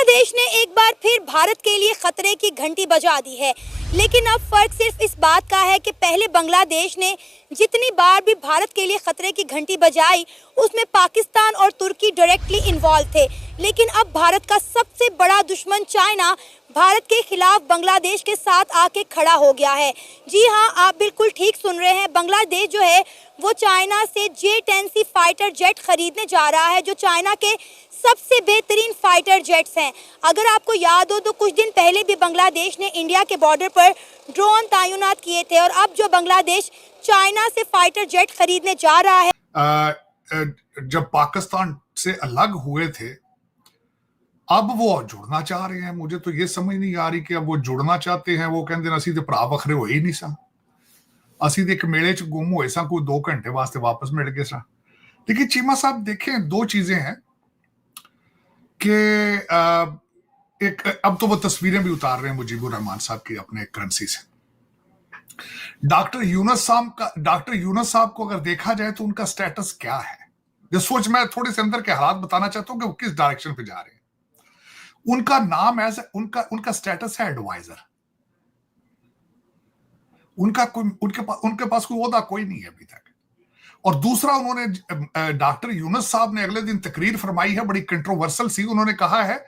बांग्लादेश ने एक बार फिर भारत के लिए खतरे की घंटी बजा दी है, लेकिन अब फर्क सिर्फ इस बात का है कि पहले बांग्लादेश ने जितनी बार भी भारत के लिए खतरे की घंटी बजाई उसमें पाकिस्तान और तुर्की डायरेक्टली इन्वॉल्व थे, लेकिन अब भारत का सबसे बड़ा दुश्मन चाइना भारत के खिलाफ बांग्लादेश के साथ आके खड़ा हो गया है। जी हाँ, आप बिल्कुल ठीक सुन रहे हैं। बांग्लादेश जो है वो चाइना से J-10C फाइटर जेट खरीदने जा रहा है, जो चाइना के सबसे बेहतरीन फाइटर जेट्स हैं। अगर आपको याद हो तो कुछ दिन पहले भी बांग्लादेश ने इंडिया के बॉर्डर पर ड्रोन तैनात किए थे, और अब जो बांग्लादेश चाइना से फाइटर जेट खरीदने जा रहा है। जब पाकिस्तान से अलग हुए थे, अब वो जुड़ना चाह रहे हैं। मुझे तो ये समझ नहीं आ रही कि अब वो जुड़ना चाहते हैं। वो कहते असी तो भरा वखरे हो ही नहीं सा, असी तो एक मेले च गुम हुए सा, कोई 2 घंटे वास्ते वापस मिल गए सा। देखिए चीमा साहब, देखें 2 चीजें हैं कि एक अब तो वो तस्वीरें भी उतार रहे हैं मुजीबुर रहमान साहब की अपने करेंसी से। डॉक्टर यूनुस साहब को अगर देखा जाए तो उनका स्टेटस क्या है, जो सोच मैं थोड़े से अंदर के हालात बताना चाहता हूं कि वो किस डायरेक्शन पे जा रहे हैं। उनका नाम उनका स्टेटस है एडवाइजर। उनके पास कोई ओहदा कोई नहीं है अभी तक। और दूसरा, उन्होंने डॉक्टर यूनुस साहब ने अगले दिन तकरीर फरमाई है, बड़ी कंट्रोवर्सल सी। उन्होंने कहा है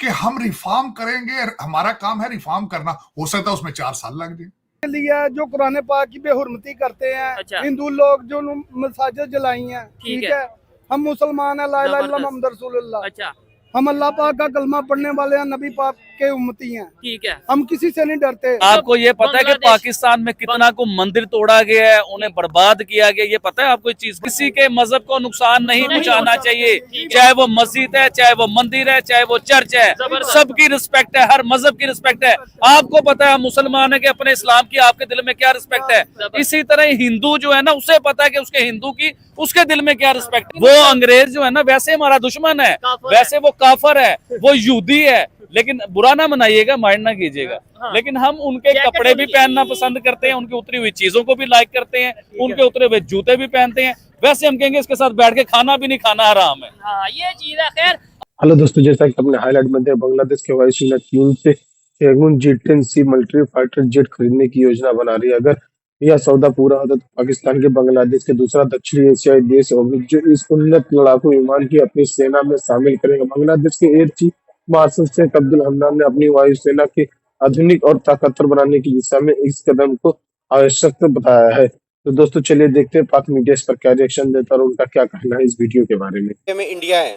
कि हम रिफॉर्म करेंगे, हमारा काम है रिफॉर्म करना। हो सकता है उसमें 4 साल लग जाए। लिया जो कुरान पाक की बेहुरमती करते हैं। अच्छा। हिंदू लोग जो मसाजिद जलाई हैं, ठीक है। हम मुसलमान हैं, ला इलाहा इल्लल्लाह मुहम्मद रसूलुल्लाह। अच्छा, हम अल्लाह पाक का कलमा पढ़ने वाले हैं, नबी पाक के उम्मती हैं। ठीक है। हम किसी से नहीं डरते। आपको ये पता है कि पाकिस्तान में कितना को मंदिर तोड़ा गया है, उन्हें बर्बाद किया गया, ये पता है आपको? इस चीज किसी के मजहब को नुकसान नहीं पहुंचाना चाहिए, चाहे वो मस्जिद है, चाहे वो मंदिर है, चाहे वो चर्च है, सबकी रिस्पेक्ट है, हर मजहब की रिस्पेक्ट है। आपको पता है मुसलमान है कि अपने इस्लाम की आपके दिल में क्या रिस्पेक्ट है, इसी तरह हिंदू जो है ना, उसे पता है कि उसके हिंदू की उसके दिल में क्या रिस्पेक्ट है। वो अंग्रेज जो है ना, वैसे हमारा दुश्मन है, वैसे वो काफर है, वो यहूदी है, लेकिन बुरा ना मनाइएगा, माइंड ना कीजिएगा। हाँ। लेकिन हम उनके कपड़े भी पहनना पसंद करते हैं, उनकी उतरी हुई चीजों को भी लाइक करते हैं, उनके उतरे हुए जूते भी पहनते हैं। वैसे हम कहेंगे इसके साथ बैठ के खाना भी नहीं खाना हराम है। हाँ, ये चीज है। खैर, हेलो दोस्तों, जैसा कि अपने हाईलाइट में थे, बांग्लादेश के वायुसेना चीन से J-10C मिलिट्री फाइटर जेट खरीदने की योजना बना रही है। अगर यह सौदा पूरा होता तो पाकिस्तान के बांग्लादेश के दूसरा दक्षिणी एशियाई देश होगी जो इस उन्नत लड़ाकू विमान की अपनी सेना में शामिल करेगा। बांग्लादेश के air chief marshal Sheikh Abdul Hamdan ने अपनी वायुसेना के आधुनिक और ताकतवर बनाने की दिशा में इस कदम को आवश्यक बताया है। तो दोस्तों चलिए देखते हैं पाक मीडिया इस पर क्या रिएक्शन देता है और उनका क्या कहना है इस वीडियो के बारे में। इंडिया है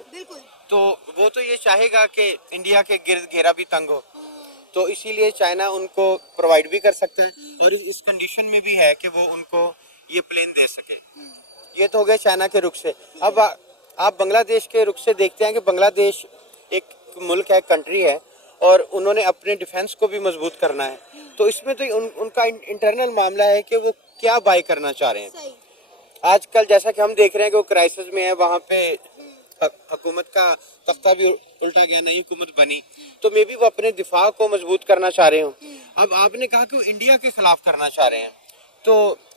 तो वो तो ये चाहेगा कि इंडिया के गिर्द घेरा भी तंग हो, तो इसीलिए चाइना उनको प्रोवाइड भी कर सकता है, और इस कंडीशन में भी है कि वो उनको ये प्लेन दे सके। ये तो हो गया चाइना के रुख से। अब आप बांग्लादेश के रुख से देखते हैं कि बांग्लादेश एक मुल्क है, कंट्री है, और उन्होंने अपने डिफेंस को भी मजबूत करना है। तो इसमें तो उनका इंटरनल मामला है कि वो क्या बाय करना चाह रहे हैं। आजकल जैसा कि हम देख रहे हैं कि वो क्राइसिस में है, वहाँ पे हुकूमत का तख्ता भी उल्टा गया, नई हुकूमत बनी, तो मे बी वो अपने दिफा को मजबूत करना चाह रहे हो। अब आपने कहा कि वो इंडिया के खिलाफ करना चाह रहे हैं, तो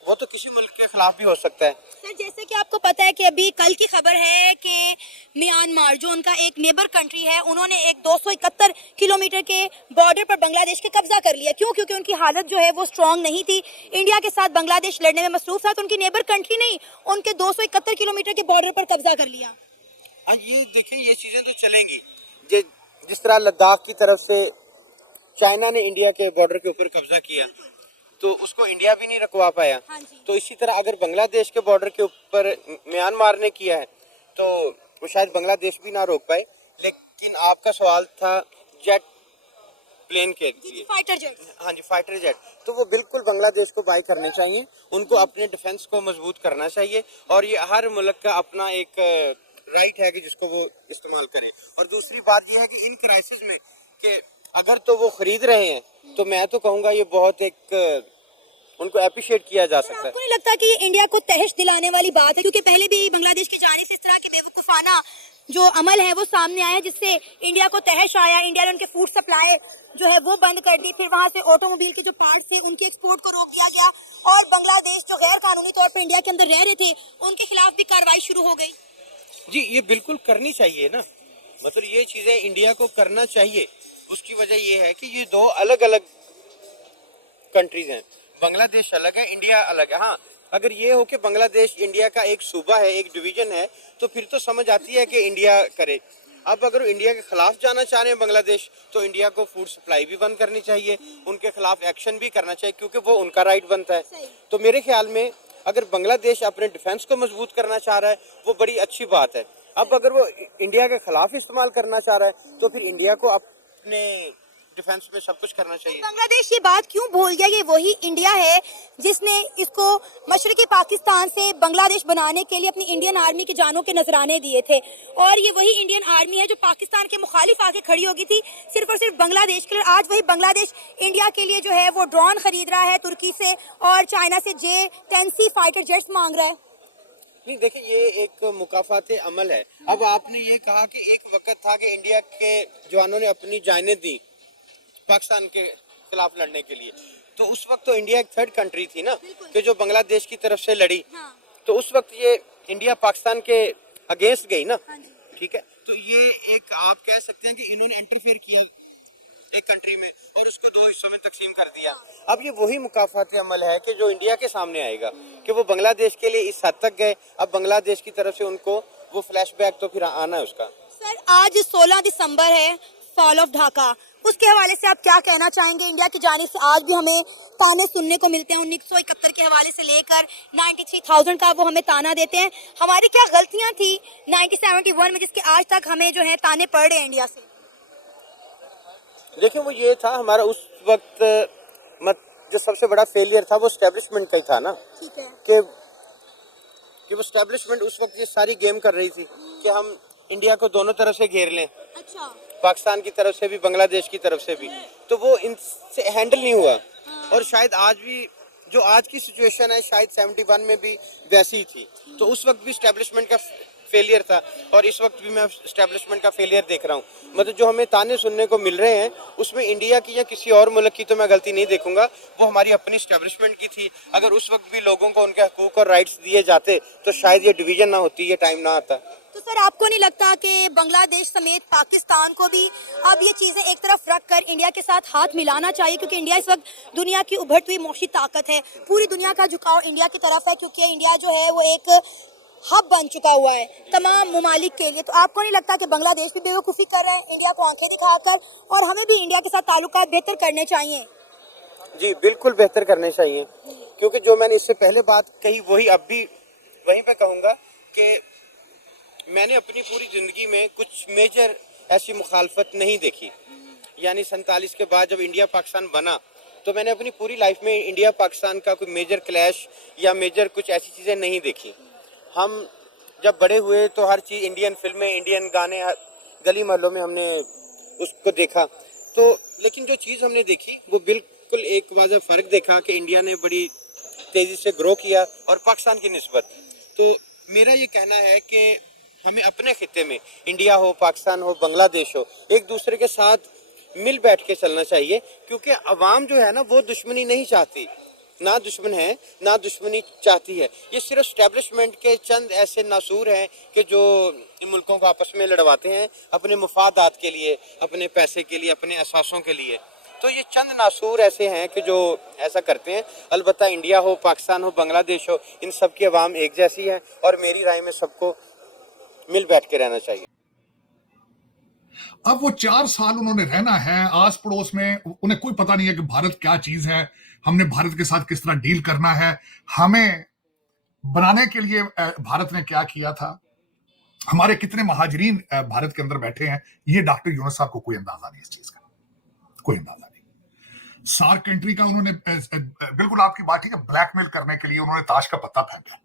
वो तो किसी मुल्क के खिलाफ भी हो सकता है। सर, जैसे कि आपको पता है कि अभी कल की खबर है कि म्यांमार जो उनका एक नेबर कंट्री है, उन्होंने एक 271 किलोमीटर के बॉर्डर पर बांग्लादेश के कब्जा कर लिया। क्यों? क्योंकि उनकी हालत जो है वो स्ट्रांग नहीं थी। इंडिया के साथ बांग्लादेश लड़ने में मसरूफ था, तो उनकी नेबर कंट्री नहीं, उनके 271 किलोमीटर के बॉर्डर पर कब्जा कर लिया। हाँ, ये देखिए, ये चीजें तो चलेंगी। जिस तरह लद्दाख की तरफ से चाइना ने इंडिया के बॉर्डर के ऊपर कब्जा किया, तो उसको इंडिया भी नहीं रुकवा पाया। हाँ, तो इसी तरह अगर बांग्लादेश के बॉर्डर के ऊपर म्यांमार ने किया है, तो वो शायद बांग्लादेश भी ना रोक पाए। लेकिन आपका सवाल था जेट प्लेन के लिए, फाइटर जेट। हाँ जी, फाइटर जेट, तो वो बिल्कुल बांग्लादेश को बाय करने चाहिए, उनको अपने डिफेंस को मजबूत करना चाहिए, और ये हर मुल्क का अपना एक राइट है कि जिसको वो इस्तेमाल करें। और दूसरी बात ये है कि इन क्राइसिस में कि अगर तो वो खरीद रहे हैं, तो मैं तो कहूँगा ये बहुत एक उनको अप्रिशिएट किया जा सकता है। आपको नहीं लगता कि ये इंडिया को तहश दिलाने वाली बात है? क्योंकि पहले भी बांग्लादेश की जानिब से इस तरह के बेवकूफाना जो अमल है वो सामने आया, जिससे इंडिया को तहश आया। इंडिया ने उनके फूड सप्लाई जो है वो बंद कर दी, फिर वहाँ से ऑटोमोबाइल के जो पार्ट्स थे उनके एक्सपोर्ट को रोक दिया गया, और बांग्लादेश जो गैर कानूनी तौर पर इंडिया के अंदर रह रहे थे उनके खिलाफ भी कार्रवाई शुरू हो गई। जी, ये बिल्कुल करनी चाहिए ना। मतलब ये चीजें इंडिया को करना चाहिए। उसकी वजह ये है कि ये दो अलग अलग कंट्रीज हैं, बांग्लादेश अलग है, इंडिया अलग है। हाँ, अगर ये हो कि बांग्लादेश इंडिया का एक सूबा है, एक डिवीजन है, तो फिर तो समझ आती है कि इंडिया करे। अब अगर वो इंडिया के खिलाफ जाना चाह रहे हैं बांग्लादेश, तो इंडिया को फूड सप्लाई भी बंद करनी चाहिए, उनके खिलाफ एक्शन भी करना चाहिए, क्योंकि वो उनका राइट बनता है। तो मेरे ख्याल में अगर बांग्लादेश अपने डिफेंस को मजबूत करना चाह रहा है, वो बड़ी अच्छी बात है। अब अगर वो इंडिया के खिलाफ इस्तेमाल करना चाह रहा है, तो फिर इंडिया को अपने डिफेंस में सब कुछ करना चाहिए। बांग्लादेश ये बात क्यों भूल गया? ये वही इंडिया है जिसने इसको मशरकी पाकिस्तान से बांग्लादेश बनाने के लिए अपनी इंडियन आर्मी की जानों के नजराने दिए थे, और ये वही इंडियन आर्मी है जो पाकिस्तान के मुखालिफ आके खड़ी होगी थी सिर्फ और सिर्फ बांग्लादेश के लिए। आज वही बांग्लादेश इंडिया के लिए जो है वो ड्रोन खरीद रहा है तुर्की से, और चाइना से J-10C फाइटर जेट्स मांग रहा है। नहीं, देखिए, ये एक मुकाफाते अमल है। अब आपने ये कहा कि एक वक्त था कि इंडिया के जवानों ने अपनी जानें दी पाकिस्तान के खिलाफ लड़ने के लिए, तो उस वक्त तो इंडिया एक थर्ड कंट्री थी ना, कि जो बांग्लादेश की तरफ से लड़ी। तो उस वक्त ये इंडिया पाकिस्तान के अगेंस्ट गई ना, ठीक है। तो ये एक आप कह सकते हैं कि इन्होंने इंटरफेयर किया एक कंट्री में और उसको दो हिस्सों में तकसीम कर दिया। अब ये वही मुकाफाती अमल है कि जो इंडिया के सामने आएगा कि वो बांग्लादेश के लिए इस हद तक गए, अब बांग्लादेश की तरफ से उनको वो फ्लैशबैक तो फिर आना है उसका। सर, आज 16 दिसंबर है, फॉल ऑफ ढाका, उसके हवाले से आप क्या कहना चाहेंगे? इंडिया की जानिब से आज भी हमें ताने सुनने को मिलते हैं, 1971 के हवाले से लेकर 93,000 का वो हमें ताना देते हैं। हमारी क्या गलतियां थी 1971 में जिसके आज तक हमें जो है ताने पड़ रहे हैं इंडिया से? देखिए, वो ये था हमारा उस वक्त जो सबसे बड़ा फेलियर था वो एस्टेब्लिशमेंट का ही था ना, ठीक है, कि वो एस्टेब्लिशमेंट उस वक्त ये सारी गेम कर रही थी कि हम इंडिया को दोनों तरफ से घेर लें, अच्छा, पाकिस्तान की तरफ से भी बांग्लादेश की तरफ से भी। तो वो इनसे हैंडल नहीं हुआ, और शायद आज भी जो आज की सिचुएशन है शायद 71 में भी वैसी ही थी। तो उस वक्त भी एस्टेब्लिशमेंट का फेलियर था, और इस वक्त भी मैं एस्टेब्लिशमेंट का फेलियर देख रहा हूँ। मतलब जो हमें ताने सुनने को मिल रहे हैं उसमें इंडिया की या किसी और मुल्क की तो मैं गलती नहीं देखूंगा, वो हमारी अपनी एस्टेब्लिशमेंट की थी। अगर उस वक्त भी लोगों को उनके हकूक और राइट्स दिए जाते तो शायद ये डिवीजन ना होती, ये टाइम ना आता। तो सर, आपको नहीं लगता कि बांग्लादेश समेत पाकिस्तान को भी अब ये चीज़ें एक तरफ रख कर इंडिया के साथ हाथ मिलाना चाहिए? क्योंकि इंडिया इस वक्त दुनिया की उभरती हुई मौसी ताकत है, पूरी दुनिया का झुकाव इंडिया की तरफ है, क्योंकि इंडिया जो है वो एक हब बन चुका हुआ है तमाम ममालिक के लिए। तो आपको नहीं लगता कि बांग्लादेश भी बेवकूफ़ी कर रहे हैं इंडिया को आंखें दिखाकर, और हमें भी इंडिया के साथ ताल्लुकात बेहतर करने चाहिए? जी बिल्कुल बेहतर करने चाहिए, क्योंकि जो मैंने इससे पहले बात कही वही अब भी वहीं पे कहूँगा कि मैंने अपनी पूरी ज़िंदगी में कुछ मेजर ऐसी मुखालफत नहीं देखी। यानी 47 के बाद जब इंडिया पाकिस्तान बना तो मैंने अपनी पूरी लाइफ में इंडिया पाकिस्तान का कोई मेजर क्लैश या मेजर कुछ ऐसी चीज़ें नहीं देखी। हम जब बड़े हुए तो हर चीज़, इंडियन फिल्में, इंडियन गाने, गली मोहल्लों में हमने उसको देखा। तो लेकिन जो चीज़ हमने देखी वो बिल्कुल एक वाज़ह फ़र्क देखा कि इंडिया ने बड़ी तेज़ी से ग्रो किया और पाकिस्तान की निस्बत। तो मेरा ये कहना है कि हमें अपने खित्ते में, इंडिया हो, पाकिस्तान हो, बांग्लादेश हो, एक दूसरे के साथ मिल बैठ के चलना चाहिए, क्योंकि अवाम जो है ना वो दुश्मनी नहीं चाहती, ना दुश्मन है ना दुश्मनी चाहती है। ये सिर्फ एस्टेब्लिशमेंट के चंद ऐसे नासूर हैं कि जो इन मुल्कों को आपस में लड़वाते हैं अपने मुफादात के लिए, अपने पैसे के लिए, अपने असासों के लिए। तो ये चंद नासूर ऐसे हैं कि जो ऐसा करते हैं। अलबत्ता इंडिया हो, पाकिस्तान हो, बांग्लादेश हो, इन सब की अवाम एक जैसी है, और मेरी राय में सबको मिल बैठ के रहना चाहिए। अब वो 4 साल उन्होंने रहना है आस पड़ोस में, उन्हें कोई पता नहीं है कि भारत क्या चीज है, हमने भारत के साथ किस तरह डील करना है, हमें बनाने के लिए भारत ने क्या किया था, हमारे कितने महाजरीन भारत के अंदर बैठे हैं, ये डॉक्टर यूनुस साहब को कोई अंदाजा नहीं इस चीज का, कोई अंदाजा नहीं। सार्क कंट्री का उन्होंने बिल्कुल आपकी बात ठीक है, ब्लैकमेल करने के लिए उन्होंने ताश का पत्ता फेंका,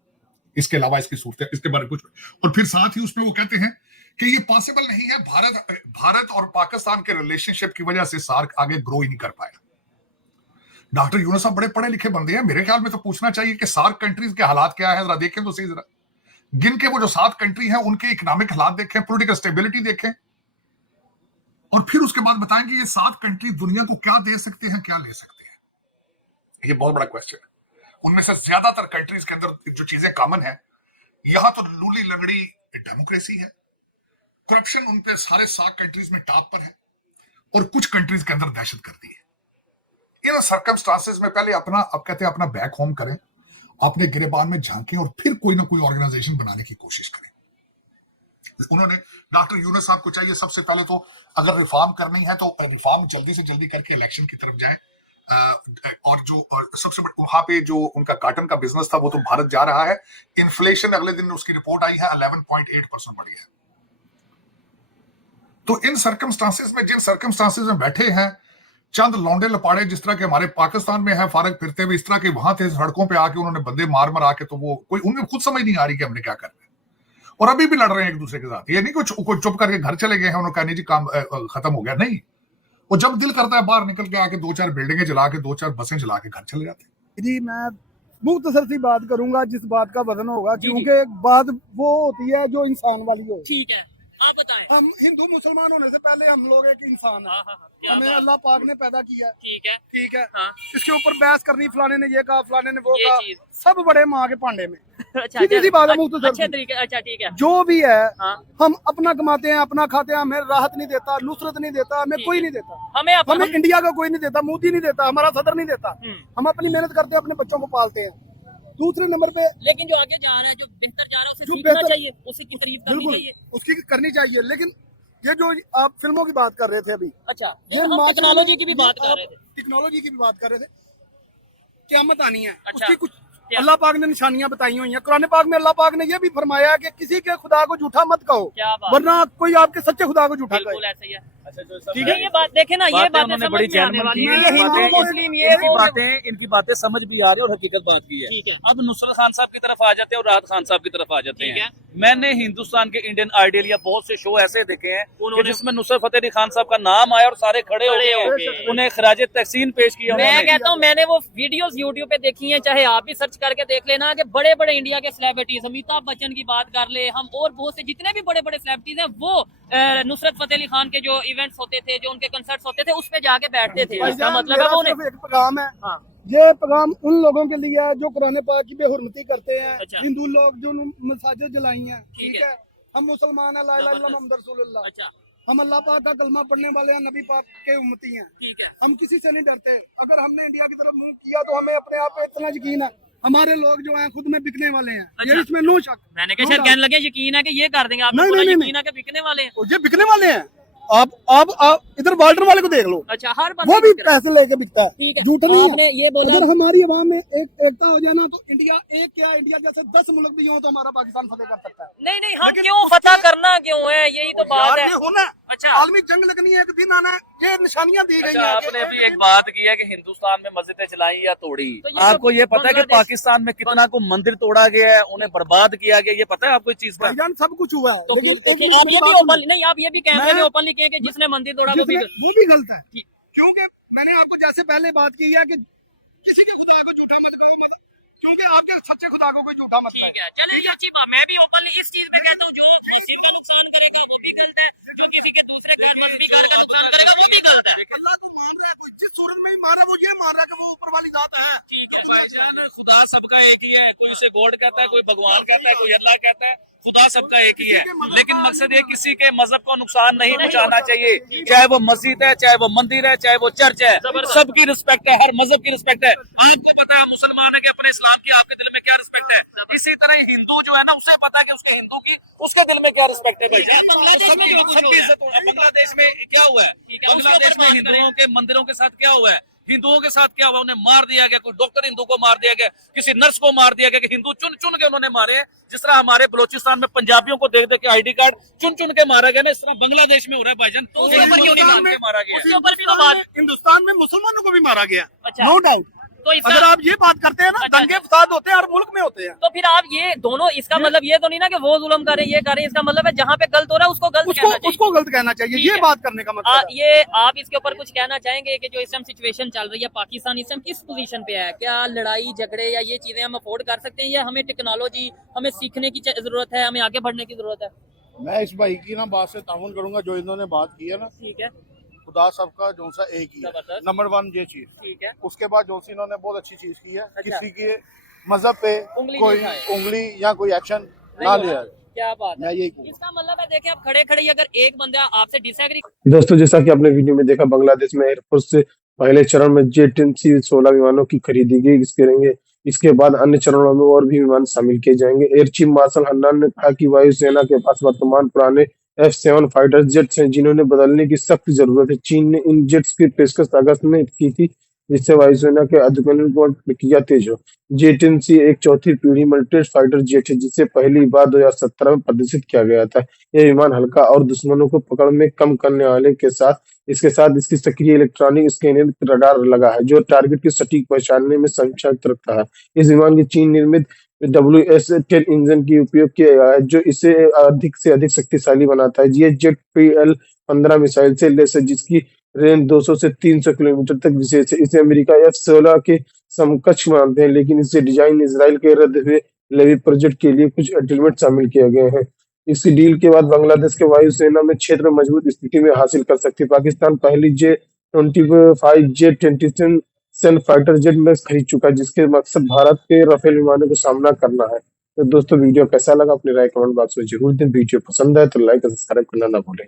इसके अलावा इसकी सूरत इसके बारे में कुछ। और फिर साथ ही उसमें वो कहते हैं कि ये पॉसिबल नहीं है, भारत और पाकिस्तान के रिलेशनशिप की वजह से सार्क आगे ग्रो ही नहीं कर पाएगा। डॉक्टर यूनुस साहब बड़े पढ़े लिखे बंदे हैं, मेरे ख्याल में तो पूछना चाहिए कि सार्क कंट्रीज के हालात क्या है, जरा देखें तो सही, जरा गिन के वो जो 7 कंट्री हैं उनके इकोनॉमिक हालात देखें, पॉलिटिकल स्टेबिलिटी देखें, और फिर उसके बाद बताएंगे ये 7 कंट्री दुनिया को क्या दे सकते हैं, क्या ले सकते हैं। ये बहुत बड़ा क्वेश्चन है। उनमें से ज्यादातर कंट्रीज के अंदर जो चीजें कॉमन है, यहां तो लूली लगड़ी डेमोक्रेसी है, करप्शन उन पे सारे 7 कंट्रीज में टॉप पर है और कुछ कंट्रीज के अंदर दहशत गर्दी है। इन सर्कमस्टांसेस में पहले अपना, अब कहते हैं अपना बैक होम करें, अपने गिरेबान में झांकें और फिर कोई ना कोई ऑर्गेनाइजेशन बनाने की कोशिश करें। उन्होंने डॉक्टर यूनुस साहब को चाहिए सबसे पहले तो अगर रिफॉर्म करनी है तो रिफॉर्म जल्दी से जल्दी करके इलेक्शन की तरफ जाए। और जो सबसे बड़ा वहां पे जो उनका कॉटन का बिजनेस था वो तो भारत जा रहा है। इन्फ्लेशन अगले दिन उसकी रिपोर्ट आई है 11.8% बढ़ी है। तो इन सर्कमस्टांसेस में, जिन सर्कमस्टांसेस में बैठे हैं चंद लौंडे लपाड़े, जिस तरह के हमारे पाकिस्तान में है फारग फिरते हुए, इस तरह के वहां थे सड़कों पे आके उन्होंने बंदे मार मार आके, तो वो कोई उन्हें खुद समझ नहीं आ रही कि हमने क्या करना है। और अभी भी लड़ रहे हैं एक दूसरे के साथ। ये नहीं कोई चुप करके घर चले गए हैं, उन्होंने कहा नहीं जी काम खत्म हो गया, नहीं। वो जब दिल करता है बाहर निकल के आके 2-4 बिल्डिंगें जला के 2-4 बसें चला के घर चले जाते हैं। जी मैं मुख्तसर सी बात करूंगा जिस बात का वजन होगा, क्योंकि बात वो होती है जो इंसान वाली हो। ठीक है, आप बताएं। हम हिंदू मुसलमान होने से पहले हम लोग एक इंसान है। क्या हमें बात? अल्लाह पाक ने पैदा किया है। ठीक है। ठीक है। हाँ। इसके ऊपर बहस करनी, फलाने ने ये कहा, फलाने ने वो ये कहा, चीज। सब बड़े माँ के पांडे में। अच्छा, सीधी सी बात है मुख्तसर अच्छे सी। तरीके, अच्छा ठीक है। जो भी है हाँ। हम अपना कमाते हैं, अपना खाते हैं, हमें राहत नहीं देता, नुसरत नहीं देता, हमें ठीक कोई है। नहीं देता। हमें हमें इंडिया का कोई नहीं देता, मोदी नहीं देता, हमारा सदर नहीं देता। हम अपनी मेहनत करते हैं, अपने बच्चों को पालते हैं। दूसरे नंबर पे लेकिन जो आगे जा रहा है, जो बेहतर जा रहा है, उसे जो सीखना बेहतर- चाहिए, उसी की तारीफ करनी बिल्कुल चाहिए। उसकी करनी चाहिए। लेकिन ये जो आप फिल्मों की बात कर रहे थे अभी, अच्छा, ये हम माशरे टेक्नोलॉजी में की भी बात कर रहे थे। टेक्नोलॉजी की भी बात कर रहे थे। क़यामत आनी है, अच्छा। उसकी कुछ क्या? अल्लाह पाक ने निशानियां बताई हुई हैं। कुरान पाक में अल्लाह पाक ने यह भी फरमाया है कि किसी के खुदा को झूठा मत कहो, क्या बात? वरना कोई आपके सच्चे खुदा को झूठा बिल्कुल कहे। ऐसे ही है। ठीक ये बात देखे ना, ये बातें बातें उन्होंने समझ बड़ी में आने जेन्युइन वाली की है। हैं। हिंदू बातें मुस्लिम ये इनकी बातें समझ भी आ रही है और हकीकत बात की है। ठीक है। अब नुसरत खान साहब की तरफ आ जाते हैं और राहत खान साहब की तरफ आ जाते ठीक हैं। है। मैंने हिंदुस्तान के इंडियन आइडियल या बहुत से शो ऐसे देखे हैं कि उन्होंने- जिसमें नुसरत फतेह अली खान साहब का नाम आया और सारे खड़े हो खड़े हो गए, गए। उन्हें खराज तहसीन पेश किया मैं उन्होंने। कहता हूँ, मैंने वो वीडियोस यूट्यूब पे देखी हैं, चाहे आप भी सर्च करके देख लेना, कि बड़े बड़े इंडिया के सेलिब्रिटीज, अमिताभ बच्चन की बात कर ले हम, और बहुत से जितने भी बड़े बड़े सेलिब्रिटीज हैं, वो नुसरत फतेह अली खान के जो इवेंट्स होते थे, जो उनके कंसर्ट्स होते थे, उस पे जाके बैठते थे। इसका भाईजान, मतलब है मेरा वो उन्हें, सिर्फ एक पैगाम है। हाँ, ये पैगाम उन लोगों के लिए है जो कुरान पाक की बेहुरमती करते हैं। अच्छा। हिंदू लोग जो मसाजिद जलाई हैं, ठीक ठीक है। है। हम मुसलमान हैं, ला इलाहा इल्लल्लाह जबरदस्त। मुहम्मद रसूलुल्लाह। अच्छा, हम अल्लाह पाक का कलमा पढ़ने वाले हैं, नबी पाक के उम्मती हैं। ठीक है। हम किसी से नहीं डरते। अगर हमने इंडिया की तरफ मुंह किया तो हमें अपने आप पे इतना यकीन है, हमारे लोग जो हैं खुद में बिकने वाले हैं। अच्छा। ये इसमें नो शक। मैंने कहा No शायद doubt। कहने लगे यकीन है कि ये कर देंगे, आपने नहीं, बोला नहीं, यकीन है कि बिकने वाले हैं। और ये बिकने वाले हैं। आप इधर वाल्टर वाले को देख लो, अच्छा, हर वो बंदे भी की तरफ। पैसे लेके बिकता है, ठीक है। झूठ नहीं आपने है। ये बोला, अगर हमारी आवाम में एकता हो जाए ना, तो इंडिया एक क्या, इंडिया जैसे 10 मुल्क भी हो तो हमारा पाकिस्तान फतेह कर सकता है। नहीं नहीं, हम लेकिन क्यों उसके- फतह करना क्यों है, यही तो बात यार है। ये होना है। अच्छा। आलमी जंग लगनी है, एक दिन आना है। ये निशानियां दी गई अच्छा, हैं। आपने अभी एक बात की है कि हिंदुस्तान में मस्जिदें चलाई या तोड़ी। तो ये आपको जो ये पता है कि बांग्लादेश- पाकिस्तान में कितना को मंदिर तोड़ा गया है, उन्हें बर्बाद किया गया, ये पता है आपको इस चीज का? भाईजान सब कुछ हुआ है। तो लेकिन फिर एक देखिए, मिनट आप मेरी ये भी बात ओपन सुनो। नहीं, आप ये भी कैमरे में मैं- ओपनली कहें कि जिसने मंदिर तोड़ा वो भी वो भी गलत है, ठीक। क्योंकि मैंने आपको जैसे पहले बात की है कि किसी के खुदा को झूठा मत कहो, क्योंकि आपके सच्चे खुदा को कोई झूठा मत ठीक कहे। है। चले, ये अच्छी बात, मैं भी ओपनली इस चीज में कहता हूँ, जो मुस्लिम का नुकसान करेगा वो भी गलत है, जो किसी के दूसरे घर मस्जिद का नुकसान करेगा वो भी गलत है। अल्लाह को मान रहा है, कोई जिस सूरत में भी मान रहा है, वो ये मान रहा है कि वो ऊपर वाली जात है। ठीक है। भाईजान, खुदा सबका एक ही है, कोई उसे गॉड कहता है, कोई भगवान कहता है, कोई अल्लाह कहता है, खुदा सबका एक ही है। लेकिन मकसद ये किसी के मजहब को नुकसान नहीं पहुंचाना चाहिए, चाहे वो मस्जिद है, चाहे वो मंदिर है, चाहे वो चर्च है, सबकी रिस्पेक्ट है, हर मजहब की रिस्पेक्ट है। आपको पता है मुसलमान है कि अपने इस्लाम की आपके दिल में क्या रिस्पेक्ट है, इसी तरह हिंदू जो है ना, उसे पता है कि उसके हिंदू की उसके दिल में क्या रिस्पेक्ट है। भाई बांग्लादेश में जो कुछ हो सबकी रहा है। इज्जत हो रही है। बांग्लादेश में क्या हुआ है? ठीक है, उसके बांग्लादेश ऊपर में बात हिंदुओं के मंदिरों के साथ क्या हुआ है? हिंदुओं के साथ क्या हुआ? उन्हें मार दिया गया, कोई डॉक्टर हिंदू को मार दिया गया, किसी नर्स को मार दिया गया, कि हिंदू चुन चुन के उन्होंने मारे हैं। जिस तरह हमारे बलोचिस्तान में पंजाबियों को देख देख के आईडी कार्ड चुन चुन के मारा गया ना, इस तरह बांग्लादेश में हो रहा है भाईजान। तो उसके ऊपर क्यों नहीं हिंदुस्तान बात में मारा गया है। उसके ऊपर भी तो बात। हिंदुस्तान में मुसलमानों को भी मारा गया, अच्छा। No doubt. तो इसका अगर आप ये बात करते हैं ना, अच्छा। दंगे फसाद होते हैं हर मुल्क में होते हैं। तो फिर आप ये दोनों, इसका मतलब ये तो नहीं ना कि वो जुल्म करे, ये करे, इसका मतलब है जहां पे गलत हो रहा है उसको गलत कहना चाहिए। उसको गलत कहना चाहिए, ठीक ये है। बात करने का मतलब है। ये आप इसके ऊपर कुछ कहना चाहेंगे कि जो इस टाइम सिचुएशन चल रही है, पाकिस्तान इस टाइम किस पोजीशन पे है? क्या लड़ाई झगड़े या ये चीजें हम अफोर्ड कर सकते हैं, या हमें टेक्नोलॉजी, हमें सीखने की जरूरत है, हमें आगे बढ़ने की जरूरत है? मैं इस भाई की ना बात से ताउन करूंगा जो इन्होंने बात की है ना, ठीक है। खुदा सबका जो सा एक ही है, जबरदस्त। नंबर 1 ये चीज। ठीक है। उसके बाद जो सी इन्होंने बहुत अच्छी चीज की है, अच्छा। किसी के मजहब पे उंगली कोई नहीं उठाए। उंगली या कोई एक्शन नहीं ना होगा। लिया, क्या बात मैं है। यही कहूंगा। इसका मतलब है देखिए, आप खड़े खड़े ही अगर एक बंदा आपसे डिसएग्री दोस्तों, जैसा कि आपने वीडियो में देखा, बांग्लादेश में एयरफोर्स से पहले चरण में जेट-10C 16 विमानों की खरीदी गई। इसके बाद अन्य चरणों में और भी विमान शामिल किए जाएंगे। एयर चीफ मार्शल हन्नान ने कहा कि वायुसेना के पास वर्तमान पुराने F-7 फाइटर जेट्स हैं, जिन्हें बदलने की सख्त जरूरत है। चीन ने इन जेट्स की पेशकश अगस्त में की थी, जिससे वायुसेना के आधुनिकीकरण प्रक्रिया तेज हो। J-10C एक चौथी पीढ़ी मल्टी फाइटर जेट है, जिसे पहली बार 2017 में प्रदर्शित किया गया था। यह विमान हल्का और दुश्मनों को पकड़ में कम करने वाले के साथ इसकी सक्रिय इलेक्ट्रॉनिक स्कैनिंग रडार लगा है, जो टारगेट की सटीक पहचानने में सक्षम रखता है। इस विमान की चीन निर्मित WS-10 इंजन की उपयोग किया गया है, जो इसे अधिक से अधिक शक्तिशाली बनाता है। ये जेट PL-15 मिसाइल से लैस है, जिसकी रेंज 200 से 300 किलोमीटर तक विशेष है। इसे अमेरिका F-16 के समकक्ष मानते हैं, लेकिन इससे डिजाइन इसराइल के रद्द हुए लेवी प्रोजेक्ट के लिए कुछ एलिमेंट शामिल किए गए हैं। इस डील के बाद बांग्लादेश के वायुसेना में क्षेत्र में मजबूत स्थिति में हासिल कर सकती है। पाकिस्तान पहली J-25 जेट फाइटर जेट में खरीद चुका है, जिसके मकसद भारत के राफेल विमानों का सामना करना है। तो दोस्तों, वीडियो कैसा लगा अपनी राय कमेंट बॉक्स में जरूर दें। वीडियो पसंद आए तो लाइक और सब्सक्राइब करना ना भूलें।